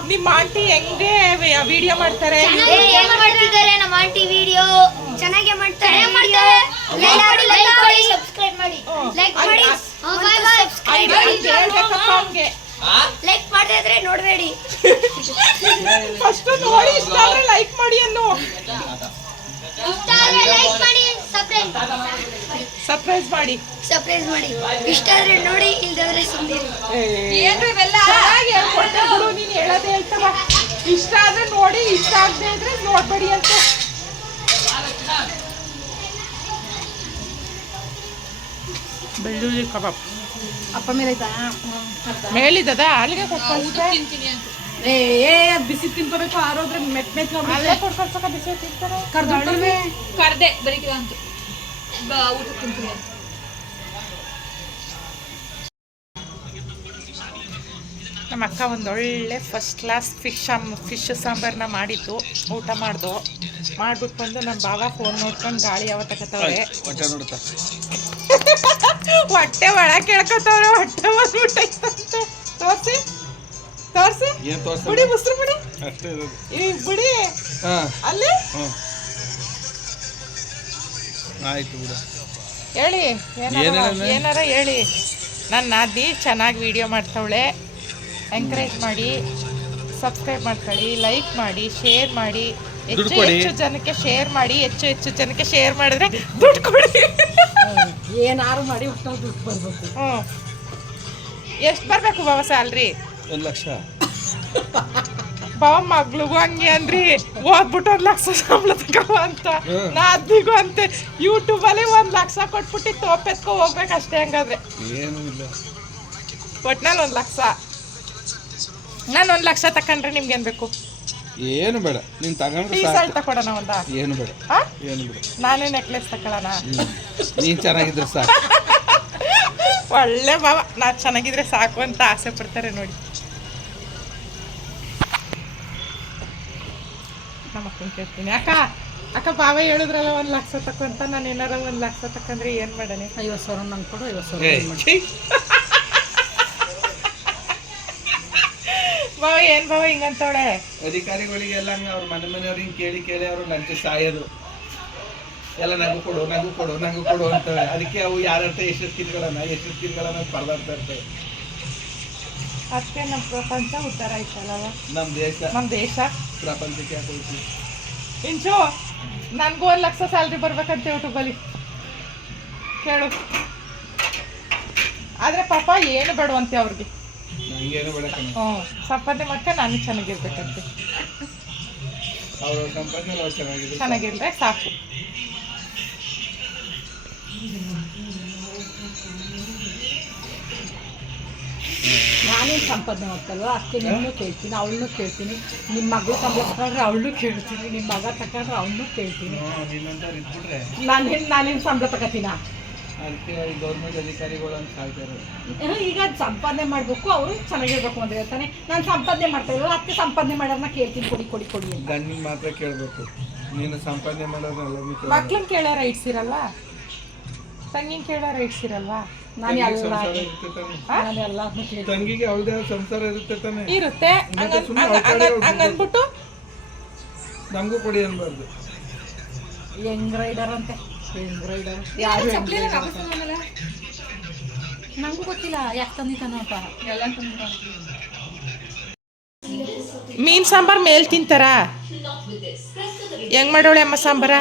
Speaker 1: ನಿಮ್ಮ ಆಂಟಿ ಹೆಂಗೆ ವಿಡಿಯೋ ಮಾಡ್ತಾರೆ?
Speaker 2: ಏನ್ ಮಾಡ್ತಿದ್ದಾರೆ ನಮ್ಮ ಆಂಟಿ ವಿಡಿಯೋ ಚೆನ್ನಾಗಿ ಮಾಡ್ತಾರೆ ಲೈಕ್ ಮಾಡಿ ಮಾಡಿ. ಲೈಕ್ ಮಾಡಿ. ಸಬ್ಸ್ಕ್ರೈಬ್ ಮಾಡಿ
Speaker 1: ಹೇಳ್ಬೇಕಪ್ಪ ಅವ್ನ್ಗೆ.
Speaker 3: ಆ?
Speaker 2: ಲೈಕ್ ಮಾಡದೇ ಇದ್ರೆ ನೋಡಬೇಡಿ. *laughs*
Speaker 1: ಫಸ್ಟ್ ನೋಡಿ ಇಷ್ಟ ಆದ್ರೆ ಲೈಕ್ ಮಾಡಿ ಅನ್ನು.
Speaker 2: ಇಷ್ಟ ಲೈಕ್ ಮಾಡಿ ಸಬ್ಸ್ಕ್ರೈಬ್
Speaker 1: ಸರ್ಪ್ರೈಸ್ ಮಾಡಿ.
Speaker 2: ಸರ್ಪ್ರೈಸ್ ಮಾಡಿ. ಇಷ್ಟ ಆದ್ರೆ ನೋಡಿ ಇಲ್ದಾದ್ರೆ ಸುಮ್ಮನೆ
Speaker 1: ಚೆನ್ನಾಗಿ ಹೇಳ್ಕೊಟ್ಟೆ ಬಿಡು ನೀನ್ ಹೇಳೋದೇ ಹೇಳ್ತವ ಇಷ್ಟ ಆದ್ರೆ ನೋಡಿ ಇಷ್ಟ ಆಗದೆ ಇದ್ರೆ ನೋಡ್ಬೇಡಿ ಅಂತ. ಬೆಳ್ಳುಳ್ಳಿ ಕಬಾಬ್.
Speaker 2: ಅಪ್ಪ ಮೇಲೆ ಆಯ್ತಾ?
Speaker 1: ಮೇಲಿದ್ದದ ಅಲ್ಲಿಗೆ ಕೊಟ್ಕೊಳ್ತೆ
Speaker 4: ಏ ಏ ಬಿಸಿ ತಿನ್ಕೋಬೇಕು ಆರೋದ್ರೆ ಮೆತ್ ಮೆತ್
Speaker 1: ಅಲ್ಲೇ ಕೊಡ್ಕೊಳ್ಸಕ ಬಿಸಿ ತಿಂತಾರೆ
Speaker 4: ಕರ್ದೆ ಬರೀ ಅಂತ. ಊಟ ತಿಂತೀನಿ.
Speaker 1: ನಮ್ಮ ಅಕ್ಕ ಒಂದೊಳ್ಳೆ ಫಸ್ಟ್ ಕ್ಲಾಸ್ ಫಿಶ್ ಫಿಶ್ ಸಾಂಬಾರನ್ನ ಮಾಡಿದ್ದು. ಊಟ ಮಾಡ್ದು. ಮಾಡ್ಬಿಟ್ಟು ಬಂದು ನಮ್ಮ ಬಾವ ಫೋನ್ ನೋಡ್ಕೊಂಡು ಗಾಳಿ ಯಾವ ತಗೋತಾವ್ರೆ *laughs* ಹೊಟ್ಟೆ ಒಳ ಕೇಳ್ಕೊತಾವ್ರೆ ಹೊಟ್ಟೆ ಬಂದ್ಬಿಟ್ಟೈತಂತೆ ತೋರ್ಸಿ ತೋರ್ಸಿ.
Speaker 5: ಏನ್ ತೋರ್ಸ
Speaker 1: ಬಿಡಿ ಮುಸ್ರು ಬಿಡಿ.
Speaker 5: ಅಷ್ಟೇ ಇರೋದು.
Speaker 1: ಈ ಬಿಡಿ.
Speaker 5: ಹಾ.
Speaker 1: ಅಲ್ಲಿ?
Speaker 5: ಆಯ್ತು ಬಿಡು.
Speaker 1: ಹೇಳಿ ಏನಾರ
Speaker 5: ಏನ್
Speaker 1: ಏನಾರ ಹೇಳಿ. ನನ್ನ ನಾದಿ ಚೆನ್ನಾಗಿ ವಿಡಿಯೋ ಮಾಡ್ತವಳೆ. ಎಂಕರೇಜ್ ಮಾಡಿ ಸಬ್ಸ್ಕ್ರೈಬ್ ಮಾಡ್ಕೊಳ್ಳಿ ಲೈಕ್ ಮಾಡಿ ಶೇರ್ ಮಾಡಿ. ಹೆಚ್ಚು ಹೆಚ್ಚು ಜನಕ್ಕೆ ಶೇರ್ ಮಾಡಿ ಹೆಚ್ಚು ಹೆಚ್ಚು ಜನಕ್ಕೆ ಶೇರ್ ಮಾಡಿದ್ರೆ ದುಡ್ಡು ಕೊಡಿ.
Speaker 4: ಏನಾರು ಮಾಡಿ ಒಟ್ಟು ದುಡ್ಡು ಬರ್ಬೇಕು.
Speaker 1: ಹ್ಞೂ ಎಷ್ಟು ಬರಬೇಕು ಬಾಬಾ ಸ್ಯಾಲ್ರಿ
Speaker 5: ಒಂದು ಲಕ್ಷ. *laughs*
Speaker 1: ಬಾವ ಮಗ್ಳಿಗೂ ಹಂಗೆ ಅಂದ್ರಿ. ಓದ್ಬಿಟ್ಟು ಒಂದು ಲಕ್ಷ ಸಂಬಳ ತಗೋ ಅಂತ. ನಾ ಅದಿಗೂ ಅಂತೆ. ಯೂಟ್ಯೂಬಲ್ಲಿ ಒಂದು ಲಕ್ಷ ಕೊಟ್ಬಿಟ್ಟು ತೋಪೆತ್ಕೊ ಹೋಗ್ಬೇಕು ಅಷ್ಟೇ ಹಂಗಾದ್ರೆ.
Speaker 5: ಏನೂ ಇಲ್ಲ.
Speaker 1: ಒಟ್ನಲ್ಲಿ ಒಂದು ಲಕ್ಷ. ನಾನು ಒಂದು ಲಕ್ಷ ತಕೊಂಡ್ರೆ ನಿಮ್ಗೆ ಏನ್ ಬೇಕು?
Speaker 5: ಏನು ಬೇಡ. ನೀನ್ ತಗೊಂಡ್ರೆ ಸಾಕು.
Speaker 1: ಶರ್ಟ್ ತಕೊಡೋಣ ಒಂದ?
Speaker 5: ಏನು ಬೇಡ.
Speaker 1: ಆ?
Speaker 5: ಏನು ಬೇಡ.
Speaker 1: ನಾನೇ ನೆಕ್ಲೆಸ್ ತಕೊಳ್ಳೋಣ.
Speaker 5: ನೀ ನೀನ್ ಚೆನ್ನಾಗಿದ್ರೆ ಸಾಕು. *laughs*
Speaker 1: ಒಳ್ಳೆ ಬಾಬಾ ನಾ ಚೆನ್ನಾಗಿದ್ರೆ ಸಾಕು ಅಂತ ಆಸೆ ಪಡ್ತಾರೆ ನೋಡಿ. ನಮ್ಮ ಅಕ್ಕನ ಕೇಳ್ತೀನಿ ಅಕ್ಕ ಅಕ್ಕ ಬಾವ ಹೇಳಿದ್ರಲ್ಲ ಒಂದು ಲಕ್ಷ ತಕ್ಕಂತ ನಾನು ಏನಾರ ಒಂದ್ ಲಕ್ಷ ತಕ್ಕಂದ್ರೆ ಏನು ಮಾಡನೆ
Speaker 4: ಐವತ್ತು ಸಾವಿರ ನಂಗೆ ಕೊಡು ಐವತ್ತು ಸಾವಿರ
Speaker 1: ಬಾವ ಏನ್ ಬಾವ ಹಿಂಗಂತವಳೆ?
Speaker 5: ಅಧಿಕಾರಿಗಳಿಗೆಲ್ಲ ಹಂಗೆ ಅವ್ರ ಮನೆ ಮನೆಯವ್ರಿಗೆ ಕೇಳಿ ಕೇಳಿ ಅವರು ಲಂಚ ಸಾಯೋದು. ಎಲ್ಲ ನಗು ಕೊಡು ನಗು ಕೊಡು ನಗು ಕೊಡು ಅಂತವೆ ಅದಕ್ಕೆ ಅವು ಯಾರರ್ಥ ಎಷ್ಟು ಕಿತ್ಗಳನ್ನ ಎಷ್ಟು ಕಿತ್ಗಳನ್ನ ಪರದಾಡ್ತಾ ಇರ್ತವೆ
Speaker 1: ಅದಕ್ಕೆ ನಮ್ಮ ಪ್ರಪಂಚ ಉತ್ತರ ಆಯ್ತಲ್ಲವ?
Speaker 5: ನಮ್ಮ ದೇಶ.
Speaker 1: ನಮ್ಮ ದೇಶ.
Speaker 5: ಪ್ರಪಂಚಕ್ಕೆ ಹೋಯ್ತು
Speaker 1: ಇಂಚು ನನಗೂ ಒಂದು ಲಕ್ಷ ಸ್ಯಾಲ್ರಿ ಬರ್ಬೇಕಂತ ಯೂಟ್ಯೂಬಲ್ಲಿ ಕೇಳು. ಆದರೆ ಪಾಪ ಏನು ಬೇಡವಂತೆ ಅವ್ರಿಗೆ.
Speaker 5: ನಂಗೇನು ಬೇಡ
Speaker 1: ಹ್ಞೂ ಸಂಪಾದನೆ ಮತ್ತೆ ನಾನು ಚೆನ್ನಾಗಿರ್ಬೇಕಂತೆ.
Speaker 5: ಅವ್ರ ಸಂಪಾದನೆ ಚೆನ್ನಾಗಿದೆ
Speaker 1: ಚೆನ್ನಾಗಿದ್ರೆ ಸಾಕು.
Speaker 4: ನಾನೇನು ಸಂಪಾದನೆ ಮಾಡ್ತಲ್ವ? ಅಷ್ಟೇ ನಿನ್ನೂ ಕೇಳ್ತೀನಿ ಅವಳನ್ನು ಕೇಳ್ತೀನಿ. ನಿಮ್ಮ ಮಗಳು ಸಂಬಳ ತಗೊಂಡ್ರೆ ಅವಳನ್ನೂ ಕೇಳ್ತೀನಿ ನಿಮ್ಮ ಮಗ ತಗೊಂಡ್ರೆ ಅವನ್ನೂ ಕೇಳ್ತೀನಿ. ನಾನೇನು ನಾನೇನು ಸಂಬಳ ತಗೋತೀನ?
Speaker 5: ಅದಕ್ಕೆ ಗೌರ್ಮೆಂಟ್ ಅಧಿಕಾರಿಗಳು ಅಂತ ಸಾಯ್ತಾ ಇರೋದು.
Speaker 4: ಈಗ ಸಂಪಾದನೆ ಮಾಡಬೇಕು ಅವರು ಚೆನ್ನಾಗಿರ್ಬೇಕು ಅಂತ ಹೇಳ್ತಾನೆ. ನಾನು ಸಂಪಾದನೆ ಮಾಡ್ತಾ ಇಲ್ಲ ಅದಕ್ಕೆ ಸಂಪಾದನೆ ಮಾಡೋದನ್ನ ಕೇಳ್ತೀನಿ ಕೊಡಿ ಕೊಡಿ ಕೊಡಿ ಗಣ್ಣಿ
Speaker 5: ಗಂಡಿನ ಮಾತ್ರ ಕೇಳಬೇಕು. ನೀನು ಸಂಪಾದನೆ ಮಾಡೋದ್ರಲ್ಲ
Speaker 1: ಮಕ್ಳನ್ನ ಕೇಳೋ ರೈಟ್ಸ್ ಇರಲ್ಲ? ತಂಗಿನ ಕೇಳೋ ರೈಟ್ಸ್ ಇರಲ್ವಾ
Speaker 4: ನಾನು ಎಲ್ಲ ನಾನು
Speaker 5: ತಂಗಿಗೆ ಅವಳದೇ ಸಂಸಾರ ಇರುತ್ತೆ ತಾನೆ.
Speaker 1: ಇರುತ್ತೆ. ಹಂಗನ್ಬಿಟ್ಟು?
Speaker 5: ನಮಗೂ ಕೊಡಿ ಅನ್ಬಾರ್ದು.
Speaker 4: ಹೆಂಗ್ ರೈಡರ್ ಅಂತೆ? ಹೆಂಗ್ ರೈಡರ್? ಯಾರು ನಂಗೂ ಗೊತ್ತಿಲ್ಲ. ಯಾಕೆ ತಂದಿದ್ದಾನೋ ಅಂತ.
Speaker 1: ಮೀನ್ ಸಾಂಬಾರ್ ಮೇಲ್ ತಿಂತಾರ? ಹೆಂಗ್ ಮಾಡೋಳೆ ಅಮ್ಮ ಸಾಂಬಾರ?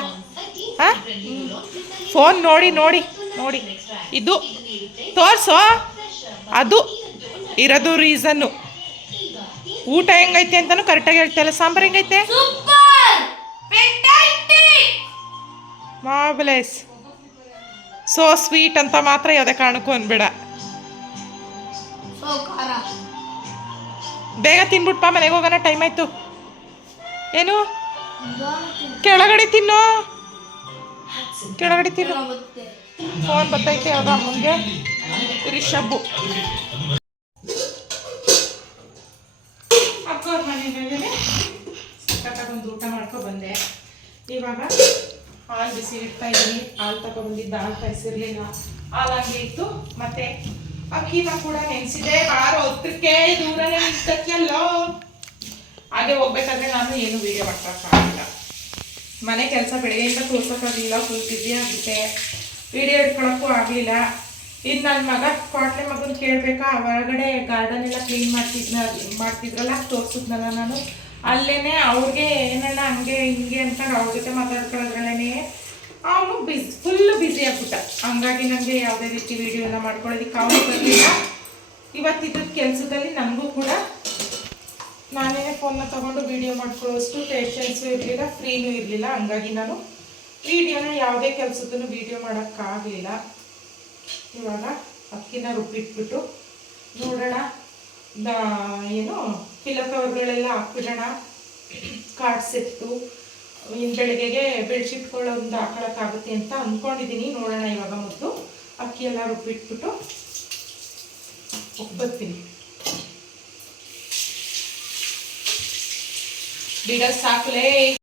Speaker 1: ಹಾ ಫೋನ್ ನೋಡಿ ನೋಡಿ. ನೋಡಿ. ಇದು ತೋರ್ಸೋ? ಅದು ಇರೋದು ರೀಸನ್ನು ಊಟ ಹೆಂಗೈತೆ ಅಂತಾನು ಕರೆಕ್ಟಾಗಿ ಹೇಳ್ತಾಯಿಲ್ಲ. ಸಾಂಬಾರು ಹೆಂಗೈತೆ? ಮಾಬ್ಲೆಸ್ ಸೋ ಸ್ವೀಟ್ ಅಂತ ಮಾತ್ರ ಯಾವುದೇ ಕಾರಣಕ್ಕೂ ಅನ್ಬೇಡ. ಬೇಗ ತಿನ್ಬಿಟ್ಪ ಮನೆಗೆ ಹೋಗೋಣ ಟೈಮ್ ಆಯ್ತು. ಏನು? ಕೆಳಗಡೆ ತಿನ್ನು. ಕೆಳಗಡೆ ತಿನ್ನು. ಫೋನ್ ಬರ್ತೈತೆ ಅವ್ರ ಮುಂದೆ ರಿಷಬ್ ಅಕ್ಕವ್ರ ಮನೆಯಲ್ಲಿ ಸಖತ್ತಾಗಿ ಒಂದು ಊಟ ಮಾಡ್ಕೊ ಬಂದೆ. ಇವಾಗ ಹಾಲು ಬಿಸಿ ಇಡ್ತಾ ಇದ್ದೀನಿ. ಹಾಲು ತಗೊಬಂದಿದ್ದ, ಹಾಲು ಕಾಯಿಸಿರ್ಲಿಲ್ಲ. ಹಾಲು ಹಂಗೆ ಇತ್ತು. ಮತ್ತೆ ಅಕ್ಕಿನ ಕೂಡ ನೆನೆಸಿದೆ. ಬಾರೋ ಹೊತ್ತಕ್ಕೆ ದೂರನೇ ನಿಂತಕ್ಕೆಲ್ಲೋ ಹಾಗೆ ಹೋಗ್ಬೇಕಾದ್ರೆ ನಾನು ಏನು ವೀಡಿಯೋ ಮಾಡ್ಕೊಳಕ್ಕಾಗಿಲ್ಲ ಮನೆ ಕೆಲಸ ಬೆಳಗ್ಗೆಯಿಂದ ತೋರ್ಸೋಕ್ಕಾಗಲಿಲ್ಲ ಫುಲ್ ಬಿಸಿ ಆಗ್ಬಿಟ್ಟೆ ವಿಡಿಯೋ ಇಟ್ಕೊಳಕ್ಕೂ ಆಗಲಿಲ್ಲ ಇದು ನನ್ನ ಮಗ ಕ್ವಾಟ್ಲೆ ಮಗನ ಕೇಳಬೇಕಾ? ಹೊರಗಡೆ ಗಾರ್ಡನ್ ಎಲ್ಲ ಕ್ಲೀನ್ ಮಾಡ್ತಿದ್ನ, ಮಾಡ್ತಿದ್ರಲ್ಲ, ತೋರಿಸಿದ್ನಲ್ಲ ನಾನು. ಅಲ್ಲೇ ಅವ್ರಿಗೆ ಏನಣ್ಣ ಹಂಗೆ ಹಿಂಗೆ ಅಂತ ಅವ್ರ ಜೊತೆ ಮಾತಾಡ್ಕೊಳ್ಳೋದ್ರಲ್ಲೇ ಅವನು ಬಿಸ್ ಫುಲ್ ಬ್ಯುಸಿ ಆಗ್ಬಿಟ್ಟ. ಹಂಗಾಗಿ ನನಗೆ ಯಾವುದೇ ರೀತಿ ವಿಡಿಯೋ ಎಲ್ಲ ಮಾಡ್ಕೊಳ್ಳೋದಕ್ಕೆ ಅವನು ಬರಲಿಲ್ಲ. ಇವತ್ತಿದ್ದ ಕೆಲಸದಲ್ಲಿ ನನಗೂ ಕೂಡ ನಾನೇ ಫೋನ್ನ ತೊಗೊಂಡು ವಿಡಿಯೋ ಮಾಡ್ಕೊಳ್ಳೋಷ್ಟು ಪೇಷನ್ಸು ಇರಲಿಲ್ಲ ಫ್ರೀನೂ ಇರಲಿಲ್ಲ. ಹಂಗಾಗಿ ನಾನು ವಿಡಿಯೋನ ಯಾವುದೇ ಕೆಲಸದಲ್ಲೂ ವಿಡಿಯೋ ಮಾಡೋಕ್ಕಾಗಲಿಲ್ಲ. ಇವಾಗ ಅಕ್ಕಿನ ರುಬ್ಬಿಟ್ಬಿಟ್ಟು ನೋಡೋಣ. ಏನು ಪಿಲ್ಲರ್ ಕವರ್ಗಳೆಲ್ಲ ಹಾಕ್ಬಿಡೋಣ. ಕಾಡ್ಸಿಟ್ಟು ಸೆಟ್ಟು ಇನ್ನು ಬೆಳಗ್ಗೆಗೆ ಬೆಡ್ಶೀಟ್ಗಳೊಂದು ಹಾಕೊಳಕ್ಕಾಗುತ್ತೆ ಅಂತ ಅಂದ್ಕೊಂಡಿದ್ದೀನಿ ನೋಡೋಣ ಇವಾಗ ಮೊದಲು. ಅಕ್ಕಿ ಎಲ್ಲ ರುಬ್ಬಿಟ್ಬಿಟ್ಟು ಬರ್ತೀನಿ ಬಿಡ ಸಾಕಲೇ.